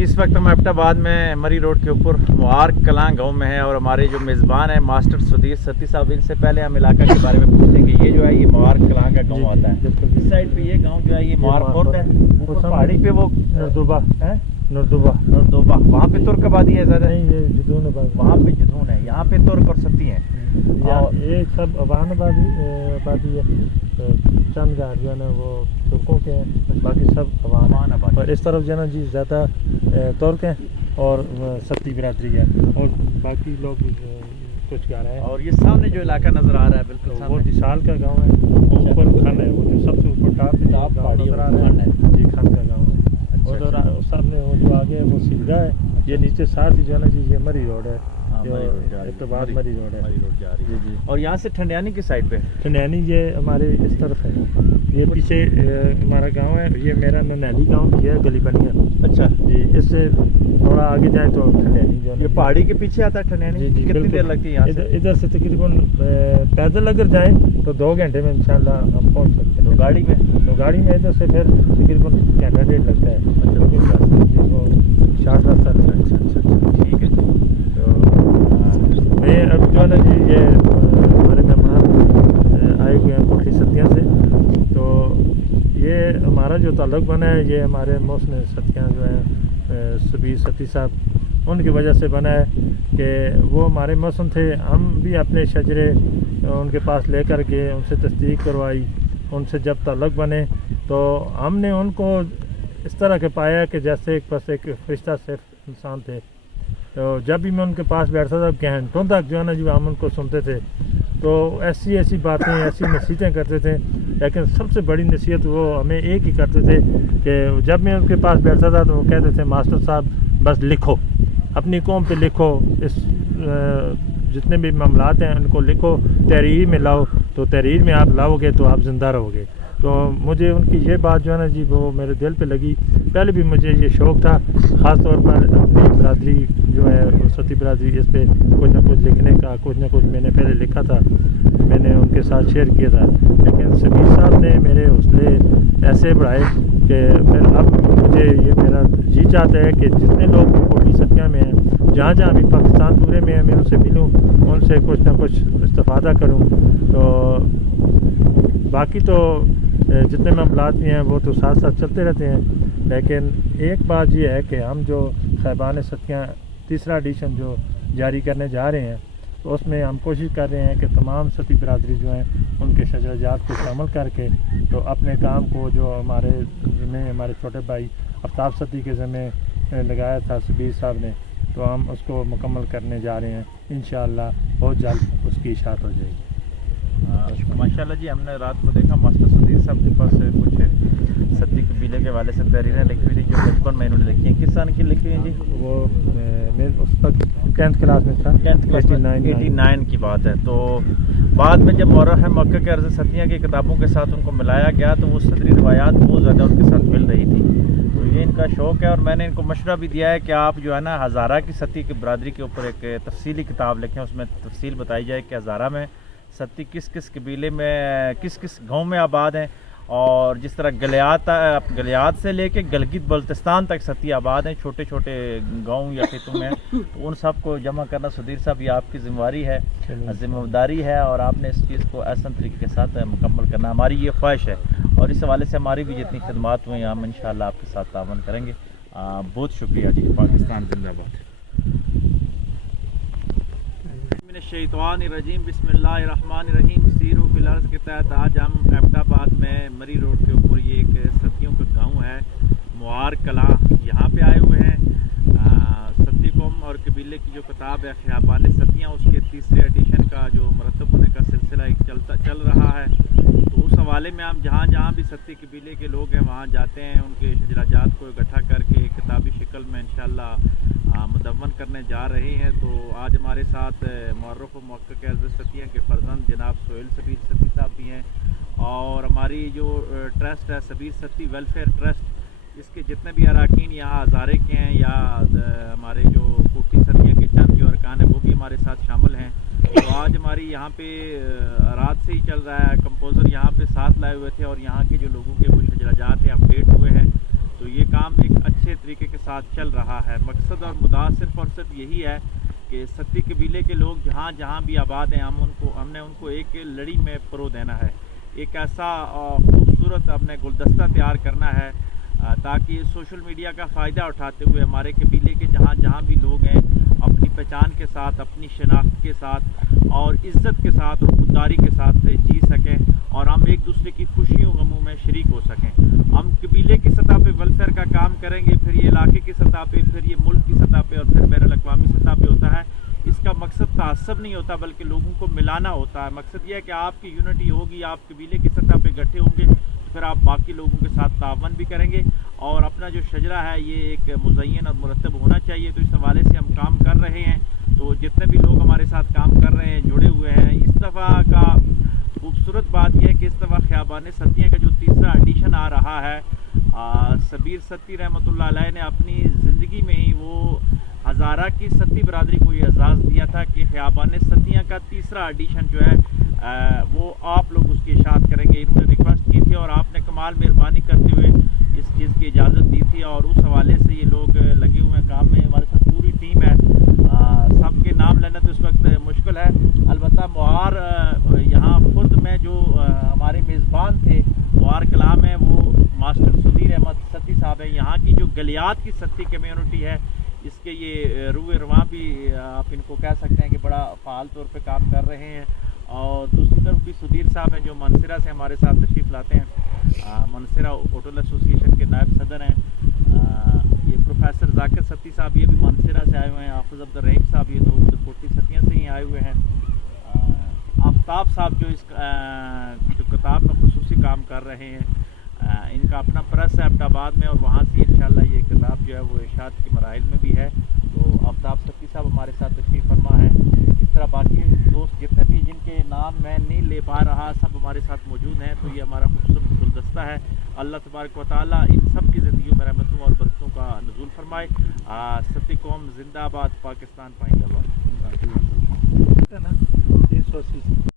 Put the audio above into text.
इस वक्त हम एबटाबाद में मरी रोड के ऊपर मुआर कलां गांव में है और हमारे जो मेज़बान हैं मास्टर सुधीर सती साहब, इनसे पहले हम इलाका के बारे में पूछते हैं कि ये जो है ये मुआर कलां का गांव आता है। इस साइड पे ये गांव जो है ये मुआर खुर्द है, ऊपर पहाड़ी पे वो नरदोबा वहाँ पे तुर्क आबादी है ज़्यादा। नहीं, ये जदून आबादी, वहाँ पे जदून है, यहाँ पे तुर्क और सती हैं। ये सब अवान आबादी है। चंद घर जो है ना वो तुर्कों के हैं, बाकी सब अवान आबादी। और इस तरफ जो है ना जी ज़्यादा तुर्क हैं और सती बिरादरी है, और बाकी लोग कुछ घर हैं। और ये सामने जो इलाका नज़र आ रहा है बिल्कुल तो वो विशाल का गांव है, ऊपर खन है, वो जो सबसे ऊपर टॉप पे गांव नजर आ रहा है जी, खन का गांव है। और सामने वो जो आगे वो सीधा है, ये नीचे साथ ही जो है ना जी ये मरी रोड है, एबटाबाद मरी रोड है जी जी। और यहाँ से ठंडियानी की साइड पे ठंडियानी ये हमारे इस तरफ है, ये पीछे हमारा गांव है, ये मेरा ननैली गांव भी है, गली बनिया। अच्छा जी, इससे थोड़ा आगे जाए तो ठंडियानी जो है ये पहाड़ी के पीछे आता है ठंडियानी। जी जी। कितनी देर लगती है यहाँ से? इधर से तकरीबन पैदल अगर जाएं तो 2 घंटे में इंशाल्लाह हम पहुँच सकते हैं। तो गाड़ी में इधर से फिर तकरीबन घंटा डेढ़ लगता है। शार्ट रास्ता नहीं। अच्छा ठीक है। तो मैं अब जो है ना जी ये हमारे मेहमान आए हुए हैं कोठी सतिया से, तो ये हमारा जो ताल्लुक़ बना है ये हमारे मौसम सतिया जो है सबीर सती साहब, उनकी वजह से बना है कि वो हमारे मौसम थे। हम भी अपने शजरे उनके पास लेकर गए, उनसे तस्दीक करवाई, उनसे जब ताल्लुक़ बने तो हमने उनको इस तरह के पाया कि जैसे एक फरिश्ता सिर्फ इंसान थे। तो जब भी मैं उनके पास बैठता था घंटों तक जो है ना जी हम उनको सुनते थे, तो ऐसी बातें, ऐसी नसीहतें करते थे। लेकिन सबसे बड़ी नसीहत वो हमें एक ही करते थे कि जब मैं उनके पास बैठता था तो वो कहते थे, मास्टर साहब बस लिखो, अपनी कौम पे लिखो, इस जितने भी मामलात हैं उनको लिखो, तहरीर में लाओ, तो तहरीर में आप लाओगे तो आप ज़िंदा रहोगे। तो मुझे उनकी ये बात जो है ना जी वो मेरे दिल पे लगी। पहले भी मुझे ये शौक़ था, ख़ास तौर पर अपनी बिरादरी जो है सती बिरादरी, इस पर कुछ ना कुछ लिखने का। कुछ ना कुछ मैंने पहले लिखा था, मैंने उनके साथ शेयर किया था, लेकिन सबीर साहब ने मेरे हौसले ऐसे बढ़ाए कि फिर अब मुझे ये मेरा जी चाहता है कि जितने लोग कोठी सतिया में हैं, जहाँ जहाँ भी पाकिस्तान पूरे में है, मैं उनसे मिलूँ, उनसे कुछ ना कुछ इस्तिफ़ादा करूँ। तो बाकी तो जितने मामलात भी हैं वो तो साथ साथ चलते रहते हैं, लेकिन एक बात ये है कि हम जो खैबान सतियाँ 3रा एडिशन जो जारी करने जा रहे हैं, तो उसमें हम कोशिश कर रहे हैं कि तमाम सती बिरादरी जो हैं उनके शजरजात को शामिल करके तो अपने काम को जो हमारे ज़िम्मे हमारे छोटे भाई आफ्ताब सती के ज़िम्मे लगाया था सबीर साहब ने, तो हम उसको मुकम्मल करने जा रहे हैं। इंशाअल्लाह बहुत जल्द उसकी इशाअत हो जाएगी। माशाल्लाह जी, हमने रात को देखा मास्टर सुधीर साहब के पास कुछ सती कबीले के वाले से तहरीरें लिखी हुई थी जो बचपन में इन्होंने लिखी हैं। किस साल की लिखी हैं जी? वो मैं उस वक्त 10th क्लास में था, 10th क्लास में 89 की बात है। तो बाद में जब मौरह मक्का के अर्ज़ सतियाँ की किताबों के साथ उनको मिलाया गया तो वो सदरी रिवायात बहुत ज़्यादा उनके साथ मिल रही थी। तो ये इनका शौक़ है और मैंने इनको मशवरा भी दिया है कि आप जो है ना हज़ारा की सती की बरादरी के ऊपर एक तफसीली किताब लिखें, उसमें तफसील बताई जाए कि हज़ारा में सती किस किस कबीले में किस किस गांव में आबाद हैं, और जिस तरह गलियात से लेके गलगित बल्तिस्तान तक सती आबाद हैं, छोटे छोटे गांव या खेतों में। तो उन सब को जमा करना सुधीर साहब ये आपकी जिम्मेदारी है और आपने इस चीज़ को आसान तरीके के साथ मुकम्मल करना, हमारी ये ख्वाहिश है। और इस हवाले से हमारी भी जितनी खिदमात हुई हम इंशाअल्लाह आपके साथ तावन करेंगे। बहुत शुक्रिया जी। पाकिस्तान जिंदाबाद। शैतानिर्रजीम बिस्मिल्लाहिर्रहमानिर्रहीम। सीरो फिल अर्ज़ के तहत आज हम एबटाबाद में मरी रोड के ऊपर ये एक सतियों का गांव है मुआर कलां, यहाँ पे आए हुए हैं। सती कौम और कबीले की जो किताब है खैबान सतियाँ, उसके 3रे एडिशन का जो मरतब होने का सिलसिला एक चल रहा है। तो उस हवाले में हम जहाँ जहाँ भी सती कबीले के लोग हैं वहाँ जाते हैं, उनके शजराजात को इकट्ठा करके किताबी शक्ल में इंशाअल्लाह मुदव्वन करने जा रहे हैं। तो आज हमारे साथ मुअर्रिख़ व मुहक़्क़िक़ अर्ज़ सतियाँ के फ़र्जंद जनाब सोहेल सबीर सती साहब भी हैं, और हमारी जो ट्रस्ट है सबीर सती वेलफेयर ट्रस्ट, इसके जितने भी अरकान यहाँ हज़ारे के हैं या हमारे जो कोठी सतियाँ के चंद जो अरकान हैं वो भी हमारे साथ शामिल हैं। तो आज हमारी यहाँ पे रात से ही चल रहा है, कंपोज़र यहाँ पे साथ लाए हुए थे और यहाँ के जो लोगों के वो शजराजात हैं अपडेट हुए हैं। تو یہ کام ایک اچھے طریقے کے ساتھ چل رہا ہے. مقصد اور مدعا صرف اور صرف یہی ہے کہ ستی قبیلے کے لوگ جہاں جہاں بھی آباد ہیں ہم نے ان کو ایک لڑی میں پرو دینا ہے. ایک ایسا خوبصورت اپنے گلدستہ تیار کرنا ہے تاکہ سوشل میڈیا کا فائدہ اٹھاتے ہوئے ہمارے قبیلے کے جہاں جہاں بھی لوگ ہیں اپنی پہچان کے ساتھ, اپنی شناخت کے ساتھ اور عزت کے ساتھ اور خودداری کے ساتھ جی سکیں اور ہم ایک دوسرے کی خوشیوں غموں میں شریک ہو سکیں. ہم قبیلے کی سطح پہ ویلفیئر کا کام کریں گے, پھر یہ علاقے کی سطح پہ, پھر یہ ملک کی سطح پہ اور پھر بین الاقوامی سطح پہ ہوتا ہے. اس کا مقصد تعصب نہیں ہوتا بلکہ لوگوں کو ملانا ہوتا ہے. مقصد یہ ہے کہ آپ کی یونٹی ہوگی, آپ قبیلے کی سطح پہ اکٹھے ہوں گے تو پھر آپ باقی لوگوں کے ساتھ تعاون بھی کریں گے اور اپنا جو شجرہ ہے یہ ایک مزین اور مرتب ہونا چاہیے. تو اس حوالے سے ہم کام کر رہے ہیں. تو جتنے بھی لوگ ہمارے ساتھ کام کر رہے ہیں, جڑے ہوئے ہیں, اس دفعہ کا خوبصورت بات یہ ہے کہ اس دفعہ خیابان ستیاں کا جو تیسرا ایڈیشن آ رہا ہے, سبیر ستی رحمۃ اللہ علیہ نے اپنی زندگی میں ہی وہ ہزارہ کی ستی برادری کو یہ اعزاز دیا تھا کہ خیابان ستیاں کا تیسرا ایڈیشن جو ہے وہ آپ لوگ اس کی اشاعت کریں گے. انہوں نے ریکویسٹ کی تھی اور آپ نے کمال مہربانی کرتے ہوئے اس چیز کی اجازت دی تھی اور اس حوالے سے یہ لوگ لگے ہوئے ہیں کام میں. ہمارے ساتھ پوری ٹیم ہے, سب کے نام لینا تو اس وقت مشکل ہے. البتہ موہار یہاں خرد میں جو ہمارے میزبان تھے موہار کلاں میں وہ ماسٹر سدیر احمد ستی صاحب ہیں. یہاں کی جو گلیات کی ستی کمیونٹی ہے اس کے یہ روح رواں بھی آپ ان کو کہہ سکتے ہیں کہ بڑا فعال طور پہ کام کر رہے ہیں. اور دوسری طرف بھی سدیر صاحب ہیں جو منصرہ سے ہمارے ساتھ تشریف لاتے ہیں, منصرہ ہوٹل ایسوسیشن کے نائب صدر ہیں. یہ پروفیسر ذاکر ستی صاحب یہ بھی منصرہ سے آئے ہوئے ہیں. حافظ عبدالرحیم صاحب یہ تو ادھر کوٹھی ستیاں سے ہی آئے ہوئے ہیں. آفتاب صاحب جو اس جو کتاب میں خصوصی کام کر رہے ہیں, ان کا اپنا پریس ہے ایبٹ آباد میں اور وہاں سے انشاءاللہ یہ کتاب جو ہے وہ اشاعت کے مراحل میں بھی ہے. تو آفتاب ستی صاحب ہمارے ساتھ تشریف فرما ہے. اس طرح باقی دوست جتنے بھی جن کے نام میں نہیں لے پا رہا سب ہمارے ساتھ موجود ہیں. تو یہ ہمارا خوبصورت گلدستہ ہے. اللہ تبارک و تعالیٰ ان سب کی زندگیوں میں رحمتوں اور برکتوں کا نزول فرمائے. ستی قوم زندہ باد, پاکستان پائندہ باد.